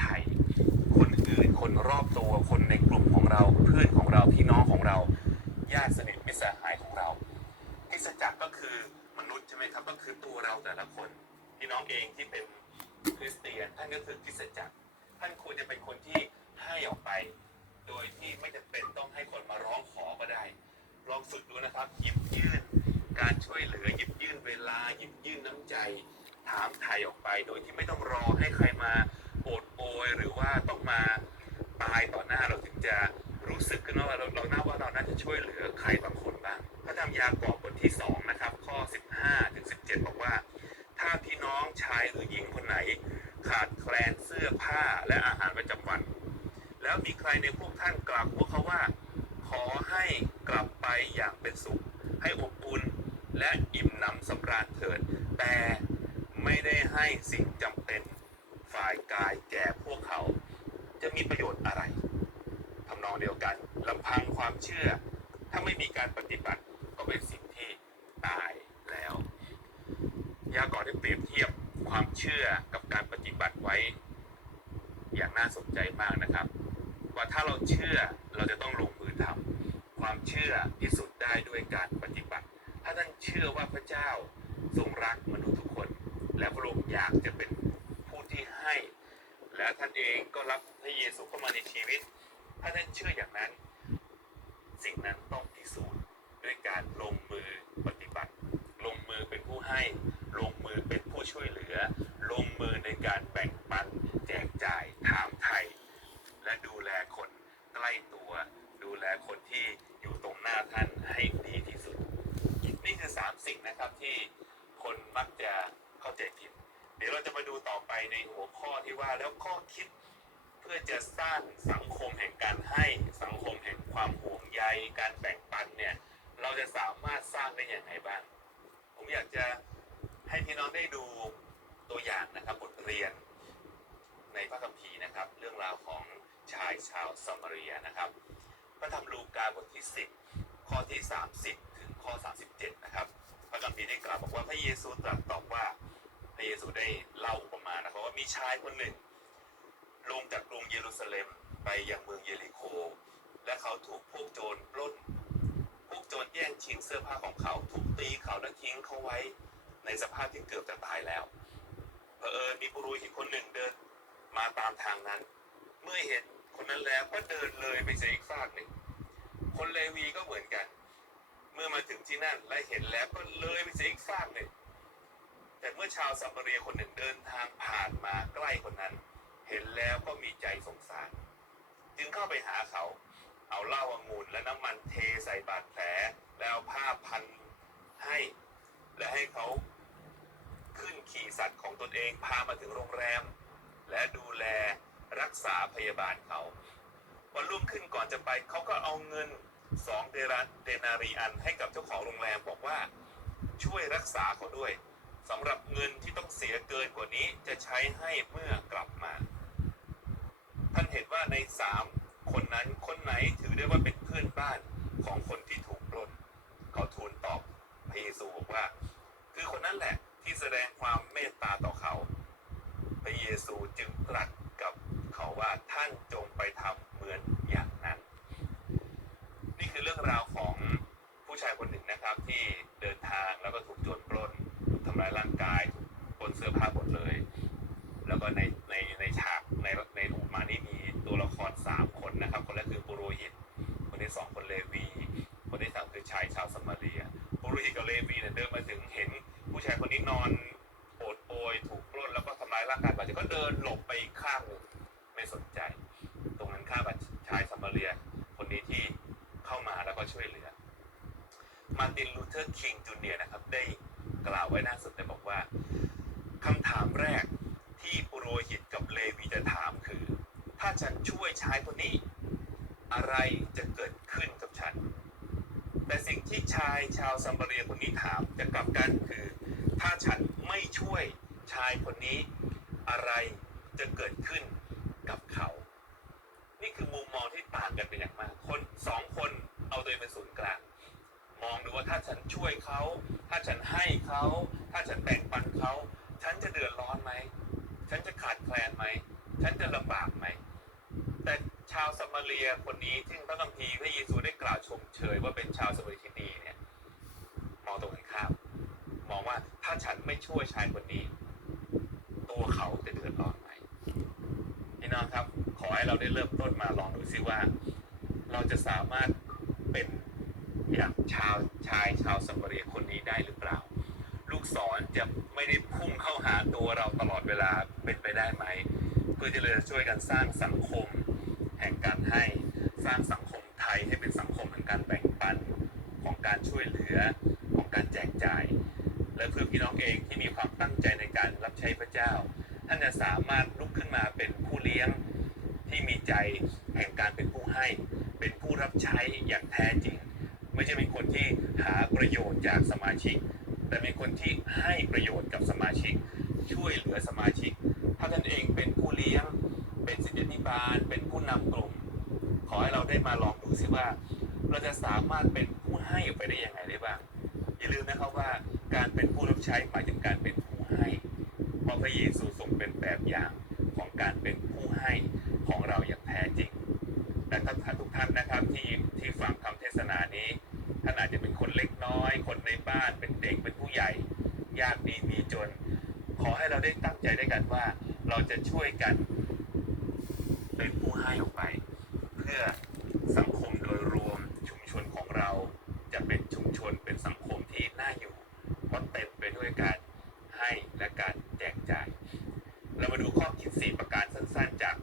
ไถ่คนอื่นคนรอบตัวคนในกลุ่มของเราเพื่อนของเราพี่น้องของเราญาติสนิทมิตรสหายของเราคริสจักรก็คือมนุษย์ใช่ไหมครับก็คือตัวเราแต่ละคน พี่น้องเองที่เป็นคริสเตียนท่านก็คือคริสจักรท่านควรจะเป็นคนที่ให้ออกไป โดยที่ไม่จำเป็นต้องให้คนมาร้องขอก็ได้ ลองฝึกดูนะครับหยิบยื่นการช่วยเหลือหยิบยื่นเวลาหยิบยื่นน้ำใจ ถามไทยออกไป โดยที่ไม่ต้องรอให้ใครมา อดโอยหรือว่าต้องมาตายต่อหน้าเราถึงจะรู้สึกขึ้นว่าเราเราน่าว่าเราน่าจะช่วยเหลือใครบางคนบ้างพระธรรมยากอบบทที่2นะครับข้อ 15ถึง17 บอกว่า ถ้าพี่น้องชายหรือหญิงคนไหน ขาดแคลนเสื้อผ้าและอาหารประจำวัน แล้วมีใครในพวกท่านกล่าวพวกเขาว่า ขอให้กลับไปอย่างเป็นสุข ให้อบอุ่นและอิ่มหนำสำราญเถิด แต่ไม่ได้ให้สิ่งจำเป็นฝ่ายกายแก่พวกเขา จะ มีประโยชน์อะไรทำนองเดียวกันลำพังความเชื่อ ถ้าไม่มีการปฏิบัติก็เป็นสิ่งที่ตายแล้วยากรได้เปรียบเทียบความเชื่อกับการปฏิบัติไว้ อย่างน่าสนใจมากนะครับ ว่าถ้าเราเชื่อเราจะต้องลงมือทำความเชื่อพิสูจน์ได้ด้วยการปฏิบัติ ถ้าท่านเชื่อว่าพระเจ้าทรงรักมนุษย์ทุกคน และพระองค์อยากจะเป็น ท่านเองก็รับพระเยซูเข้ามาในชีวิต ถ้าท่านเชื่ออย่างนั้น สิ่งนั้นต้องพิสูจน์ด้วยการลงมือปฏิบัติ ลงมือเป็นผู้ให้ ลงมือเป็นผู้ช่วยเหลือ ลงมือในการแบ่งปันแจกจ่ายถามไทย และดูแลคนใกล้ตัว ดูแลคนที่อยู่ตรงหน้าท่านให้ดีที่สุด นี่คือสามสิ่งนะครับที่คนมักจะเข้าใจผิด เดี๋ยวเราจะมาดูต่อไปในหัวข้อที่ว่าแล้วข้อคิดเพื่อจะสร้างสังคมแห่งการให้สังคมแห่งความห่วงใยการแบ่งปันเนี่ยเราจะสามารถสร้างได้อย่างไรบ้าง ผมอยากจะให้พี่น้องได้ดูตัวอย่างนะครับบทเรียน ในพระคัมภีร์นะครับ เรื่องราวของชายชาวซามารียนะครับพระธรรมลูกาบทที่ 10 ข้อที่ 30 ถึงข้อ 37 นะครับ พระคัมภีร์ได้กล่าวบอกว่าพระเยซูตรัสตอบว่า ระเยซูได้เล่าอุปมานะครับว่ามีชายคนหนึ่ง ลงจากกรุงเยรูซาเล็มไปยังเมืองเยริโค และเขาถูกพวกโจรปล้น พวกโจรแย่งชิงเสื้อผ้าของเขาถูกตีเขาและทิ้งเขาไว้ในสภาพที่เกือบจะตายแล้วเผอิญมีปุโรหิตคนหนึ่งเดินมาตามทางนั้น เมื่อเห็นคนนั้นแล้วก็เดินเลยไปเสียอีกฝากหนึ่ง คนเลวีก็เหมือนกัน เมื่อมาถึงที่นั่นและเห็นแล้วก็เลยไปเสียอีกฝากหนึ่ง แต่เมื่อชาวซัมาเรียคนหนึ่งเดินทางผ่านมาใกล้คนนั้น เห็นแล้วก็มีใจสงสาร จึงเข้าไปหาเขา เอาเหล้าองุ่นและน้ำมันเทใส่บาดแผลแล้วผ้าพันให้ และให้เขาขึ้นขี่สัตว์ของตนเองพามาถึงโรงแรม และดูแลรักษาพยาบาลเขาวันรุ่งขึ้นก่อนจะไปเขาก็เอาเงินสองเดรันเดนารีอันให้กับเจ้าของโรงแรมบอกว่าช่วยรักษาเขาด้วย สำหรับเงินที่ต้องเสียเกินกว่านี้จะใช้ให้เมื่อกลับมา ท่านเห็นว่าในสามคนนั้นคนไหนถือได้ว่าเป็นเพื่อนบ้านของคนที่ถูกปล้นเขาทูลตอบพระเยซูบอกว่า คือคนนั้นแหละที่แสดงความเมตตาต่อเขา พระเยซูจึงตรัสกับเขาว่าท่านจงไปทำเหมือนอย่างนั้น นี่คือเรื่องราวของผู้ชายคนหนึ่งนะครับที่เดินทางแล้วก็ถูกโจรปล้น ทำร้ายร่างกายคนเสื้อผ้าหมดเลย แล้วก็ในในในฉากในในออกมานี่มีตัวละครสามคนนะครับ คนแรกคือปุโรหิต คนที่สองคนเลวี คนที่สามคือชายชาวสมาเรียปุโรหิตกับเลวีเนี่ยเดินมาถึงเห็นผู้ชายคนนี้นอน ช่วยชายคนนี้ อะไรจะเกิดขึ้นกับฉัน แต่สิ่งที่ชายชาวซัมบาเรียคนนี้ถามจะกลับกันคือ ถ้าฉันไม่ช่วยชายคนนี้ อะไรจะเกิดขึ้นกับเขา นี่คือมุมมองที่ต่างกันเป็นอย่างมาก คนสองคนเอาตัวเองเป็นศูนย์กลาง มองดูว่าถ้าฉันช่วยเขา ถ้าฉันให้เขา ถ้าฉันแบ่งปันเขา ฉันจะเดือดร้อนไหม ฉันจะขาดแคลนไหม ฉันจะลำบากไหม แต่ชาวสมาเรียคนนี้ที่พระคัมภีร์พระเยซูได้กล่าวชมเชยว่าเป็นชาวสมาเรียที่ดีเนี่ยมองตรงกันข้ามมองว่าถ้าฉันไม่ช่วยชายคนนี้ ตัวเขาจะเดือดร้อนไหมพี่น้องครับ ขอให้เราได้เริ่มต้นมาลองดูซิว่า เราจะสามารถเป็นอย่างชาวชายชาวสมาเรียคนนี้ได้หรือเปล่า ลูกศรจะไม่ได้พุ่งเข้าหาตัวเราตลอดเวลาเป็นไปได้ไหม เพื่อที่เราจะช่วยกันสร้างสังคม แห่งการให้ สร้างสังคมไทยให้เป็นสังคมแห่งการแบ่งปันของการช่วยเหลือของการแจกจ่าย และเพื่อพี่น้องเองที่มีความตั้งใจในการรับใช้พระเจ้า ท่านจะสามารถลุกขึ้นมาเป็นผู้เลี้ยงที่มีใจแห่งการเป็นผู้ให้ เป็นผู้รับใช้อย่างแท้จริง ไม่ใช่เป็นคนที่หาประโยชน์จากสมาชิก แต่เป็นคนที่ให้ประโยชน์กับสมาชิก ช่วยเหลือสมาชิก ถ้าท่านเองเป็นผู้เลี้ยง เป็นศิษยาธิบาลเป็นผู้นำกลุ่ม ขอให้เราได้มาลองดูซิว่า เราจะสามารถเป็นผู้ให้ออกไปได้ยังไงได้บ้างอย่าลืมนะครับว่าการเป็นผู้รับใช้หมายถึงการเป็นผู้ให้เพราะพระเยซูทรงเป็นแบบอย่างของการเป็นผู้ให้ของเราอย่างแท้จริงแต่ท่านทุกท่านนะครับที่ที่ฟังคำเทศนานี้ท่านอาจจะเป็นคนเล็กน้อย คนในบ้านเป็นเด็กเป็นผู้ใหญ่ยากดีมีจน ขอให้เราได้ตั้งใจได้กันว่า เราจะช่วยกันผู้ให้ออกไป เพื่อสังคมโดยรวมชุมชนของเรา จะเป็นชุมชนเป็นสังคมที่น่าอยู่เพราะเต็มไปด้วยการให้และการแจกจ่าย เรามาดูข้อคิด 4 ประการสั้นๆ จาก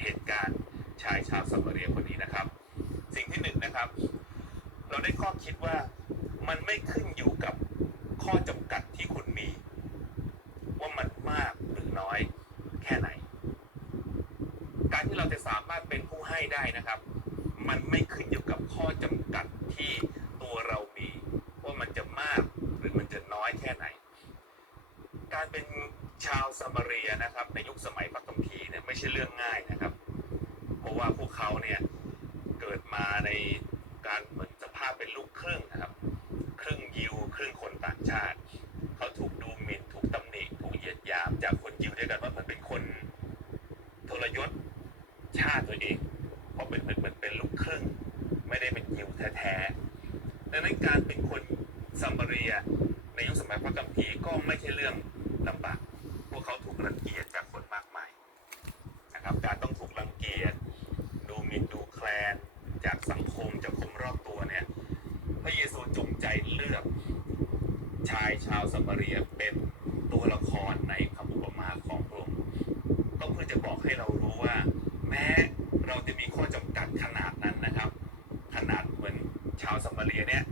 เหตุการณ์ชายชาวสมาเรียคนนี้นะครับ สิ่งที่หนึ่งนะครับ เราได้ข้อคิดว่ามันไม่ขึ้นอยู่กับข้อจำกัดที่คุณมี ว่ามันมากหรือน้อย ที่เราจะสามารถเป็นผู้ให้ได้นะครับ มันไม่ขึ้นอยู่กับข้อจำกัดที่ตัวเรามีว่ามันจะมากหรือมันจะน้อยแค่ไหน การเป็นชาวสมารีนะครับ ในยุคสมัยพระคัมภีร์เนี่ยไม่ใช่เรื่องง่ายนะครับ เพราะว่าพวกเขาเนี่ยเกิดมาในการเหมือนสภาพเป็นลูกครึ่งนะครับ ครึ่งยิวครึ่งคนต่างชาติ เขาถูกดูหมิ่นถูกตำหนิถูกเหยียดหยามจากคนยิวด้วยกันว่ามันเป็นคนทรยศ ชาติตัวเองเพราะเป็นเหมือนเป็นลูกครึ่ง ไม่ได้เป็นยิวแท้ๆดังนั้นการเป็นคนซัมาเรีย ในยุคสมัยพระกัมภีก็ไม่ใช่เรื่องลำบากพวกเขาถูกรังเกียจจากคนมากมายนะครับการต้องถูกรังเกียจดูหมิ่นดูแคลนจากสังคมจากคนรอบตัวเนี่ยพระเยซูจงใจเลือกชายชาวสมาเรียเป็นตัวละคร แม้เราจะมีข้อจำกัดขนาดนั้นนะครับ ขนาดเหมือนชาวสมาเรียเนี่ย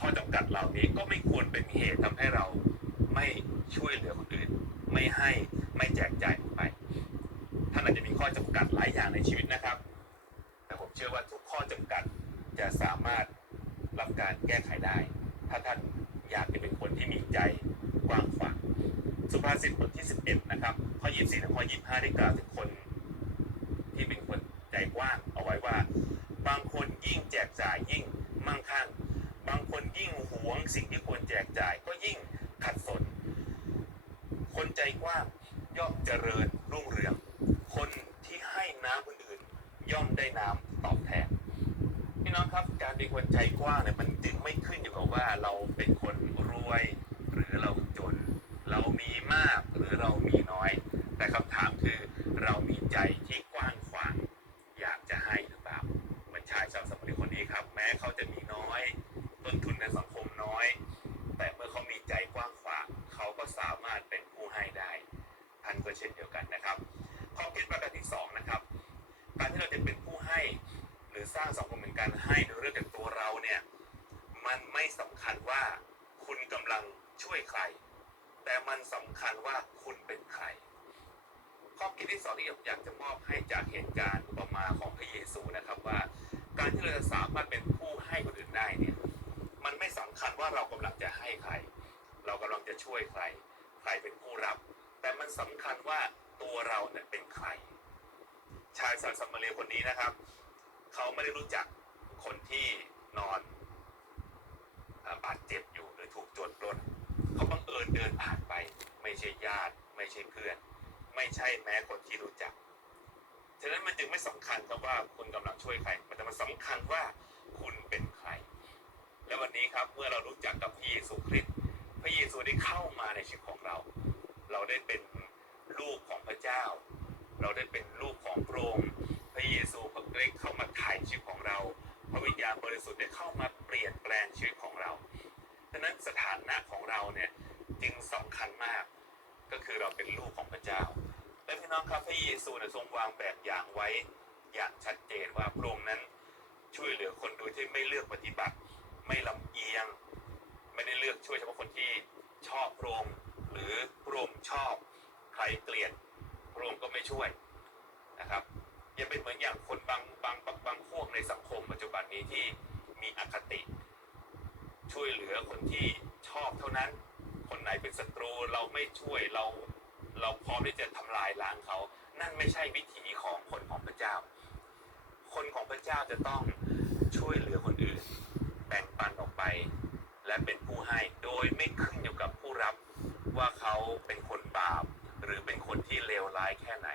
ข้อจำกัดเหล่านี้ก็ไม่ควรเป็นเหตุทำให้เราไม่ช่วยเหลือคนอื่น ไม่ให้ไม่แจกจ่ายไปท่านอาจจะมีข้อจำกัดหลายอย่างในชีวิตนะครับ แต่ผมเชื่อว่าทุกข้อจำกัดจะสามารถรับการแก้ไขได้ ถ้าท่านอยากจะเป็นคนที่มีใจกว้างขวางสุภาษิตบทที่ 11 นะครับ ข้อ 24 ถึงข้อ 25 ได้กล่าวถึงคน ใจกว้างเอาไว้ว่า บางคนยิ่งแจกจ่ายยิ่งมั่งคั่ง บางคนยิ่งหวงสิ่งที่ควรแจกจ่ายก็ยิ่งขัดสน คนใจกว้างย่อมเจริญรุ่งเรือง คนที่ให้น้ำคนอื่น ย่อมได้น้ำตอบแทนพี่น้องครับการเป็นคนใจกว้างเนี่ยมันจึงไม่ขึ้นอยู่กับว่าเราเป็นคนรวย ช่วยใคร แต่มันสำคัญว่าคุณเป็นใครข้อคิดที่สองที่ผมอยากจะมอบให้จากเหตุการณ์อุปมาของพระเยซูนะครับว่า การที่เราจะสามารถเป็นผู้ให้คนอื่นได้เนี่ยมันไม่สำคัญว่าเรากำลังจะให้ใคร เรากำลังจะช่วยใคร ใครเป็นผู้รับ แต่มันสำคัญว่าตัวเราเนี่ยเป็นใคร ชายสันสมาเรียคนนี้นะครับ เขาไม่ได้รู้จักคนที่นอนบาดเจ็บอยู่หรือถูกโจรปล้น เขาบังเอิญเดินผ่านไป ไม่ใช่ญาติ ไม่ใช่เพื่อน ไม่ใช่แม้คนที่รู้จัก ฉะนั้นมันจึงไม่สำคัญครับว่าคุณกำลังช่วยใครแต่มันสำคัญว่าคุณเป็นใคร และวันนี้ครับเมื่อเรารู้จักกับพระเยซูคริสต์พระเยซูได้เข้ามาในชีวิตของเรา เราได้เป็นลูกของพระเจ้า เราได้เป็นลูกของพระองค์พระเยซูได้เข้ามาถ่ายชีวิตของเรา พระวิญญาณบริสุทธิ์ได้เข้ามาเปลี่ยนแปลงชีวิตของเราดังนั้นสถานะของเราเนี่ย สำคัญมาก ก็คือเราเป็นลูกของพระเจ้า และพี่น้องครับพระเยซูทรงวางแบบอย่างไว้อย่างชัดเจนว่าพระองค์นั้นช่วยเหลือคนโดยที่ไม่เลือกปฏิบัติ ไม่ลำเอียง ไม่ได้เลือกช่วยเฉพาะคนที่ชอบพระองค์หรือพระองค์ชอบใครเกลียดพระองค์ก็ไม่ช่วยนะครับยังเป็นเหมือนอย่างคนบางบางบางบางพวกในสังคมปัจจุบันนี้ที่มีอคติ ช่วยเหลือคนที่ชอบเท่านั้น คนไหนเป็นศัตรูเรา ไม่ช่วยเรา เราพร้อมที่จะทำลายล้างเขา นั่นไม่ใช่วิถีของคนของพระเจ้า คนของพระเจ้าจะต้องช่วยเหลือคนอื่นแบ่งปันออกไป และเป็นผู้ให้โดยไม่ขึ้นอยู่กับผู้รับว่าเขาเป็นคนบาป หรือเป็นคนที่เลวร้ายแค่ไหน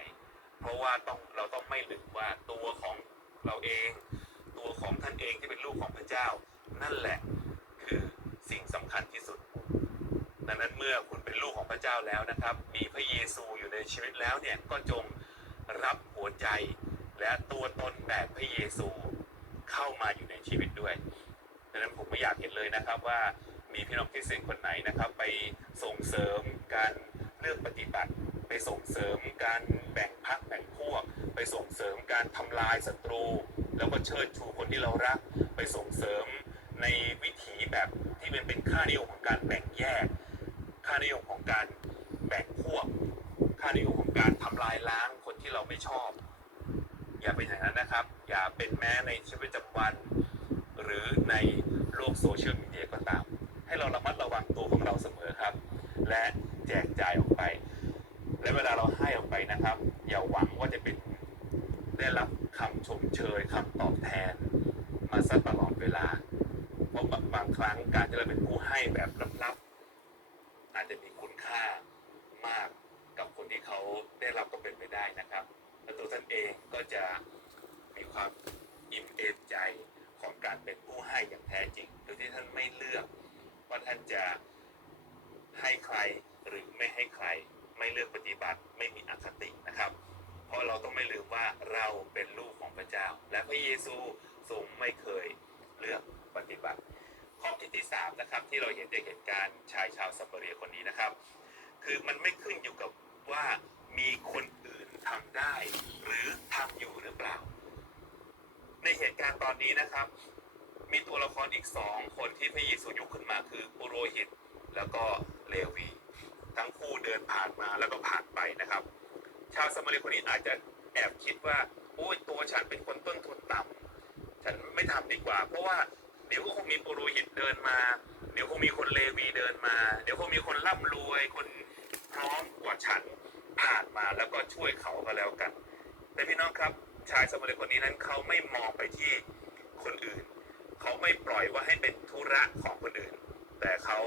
เพราะว่าต้องเราต้องไม่ลืมว่าตัวของเราเอง ตัวของท่านเองที่เป็นลูกของพระเจ้า นั่นแหละคือสิ่งสำคัญที่สุด ดังนั้นเมื่อคุณเป็นลูกของพระเจ้าแล้วนะครับ มีพระเยซูอยู่ในชีวิตแล้วเนี่ยก็จงรับหัวใจ และตัวตนแบบพระเยซูเข้ามาอยู่ในชีวิตด้วยดังนั้นผมไม่อยากเห็นเลยนะครับว่ามีพี่น้องคริสเตียนคนไหนนะครับ ไปส่งเสริมการเลือกปฏิบัติ ไปส่งเสริมการแบ่งพรรคแบ่งพวก ไปส่งเสริมการทำลายศัตรู แล้วก็เชิดชูคนที่เรารัก ไปส่งเสริมในวิถีแบบที่มันเป็นค่านิยมของการแบ่งแยก ค่านิยมของการแบ่งพวก ค่านิยมของการทำลายล้างคนที่เราไม่ชอบ อย่าเป็นอย่างนั้นนะครับ อย่าเป็นแม้ในชีวิตประจำวัน หรือในโลกโซเชียลมีเดียก็ตาม ให้เราระมัดระวังตัวของเราเสมอครับ และแจกจ่ายออกไป และเวลาเราให้ออกไปนะครับ อย่าหวังว่าจะเป็นได้รับคำชมเชยคำตอบแทน มาซะตลอดเวลาเพราะบางครั้งการที่เราเป็นผู้ให้แบบลับๆ อาจจะมีคุณค่ามากกับคนที่ เขาได้รับก็เป็นไปได้นะครับและตัวท่านเองก็จะมีความอิ่มเอมใจของการเป็นผู้ให้อย่างแท้จริง โดยที่ท่านไม่เลือกว่าท่านจะให้ใครหรือไม่ให้ใคร ไม่เลือกปฏิบัติไม่มีอคตินะครับ เพราะเราต้องไม่ลืมว่าเราเป็นลูกของพระเจ้า และพระเยซูทรงไม่เคยเลือกปฏิบัติ ข้อคิดที่สามนะครับที่เราเห็นจากเหตุการณ์ชายชาวซัมมาเรียคนนี้นะครับ คือมันไม่ขึ้นอยู่กับ ว่ามีคนอื่นทำได้ หรือทำอยู่หรือเปล่า ในเหตุการณ์ตอนนี้นะครับ มีตัวละครอีกสองคนที่พระเยซูยกขึ้นมาคือปุโรหิต แล้วก็เลวี ทั้งคู่เดินผ่านมาแล้วก็ผ่านไปนะครับ ชาวสมาเรียคนนี้อาจจะแอบคิดว่าโอ้ยตัวฉันเป็นคนต้นทุนต่ำฉันไม่ทำดีกว่า เพราะว่าเดี๋ยวก็คงมีปุโรหิตเดินมา เดี๋ยวคงมีคนเลวีเดินมา เดี๋ยวคงมีคนร่ำรวย คนพร้อมกว่าฉัน แล้วก็ช่วยเขาก็แล้วกัน แต่พี่น้องครับชายสมเรียคนนี้นั้นเขาไม่มองไปที่คนอื่น เขาไม่ปล่อยว่าให้เป็นธุระของคนอื่น แต่เขา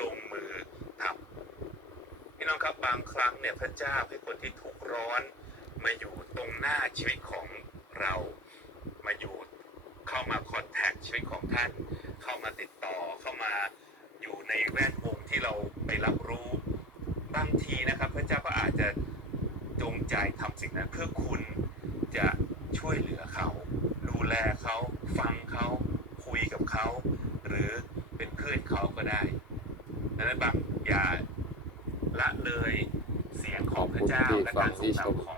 ลงมือทำพี่น้องครับบางครั้งเนี่ยพระเจ้าให้คนที่ทุกข์ร้อนมาอยู่ตรงหน้าชีวิตของเรามาอยู่เข้ามาคอนแทคชีวิตของท่าน เข้ามาติดต่อเข้ามาอยู่ในแวดวงที่เราไปรับรู้ บางทีนะครับ พระเจ้าก็อาจจะจงใจทำสิ่งนั้น เพื่อคุณจะช่วยเหลือเขา ดูแลเขาฟังเขาคุยกับเขา หรือเป็นเพื่อนเขาก็ได้ดังนั้นบางอย่าละเลยเสียงของพระเจ้าและการทรงนำของ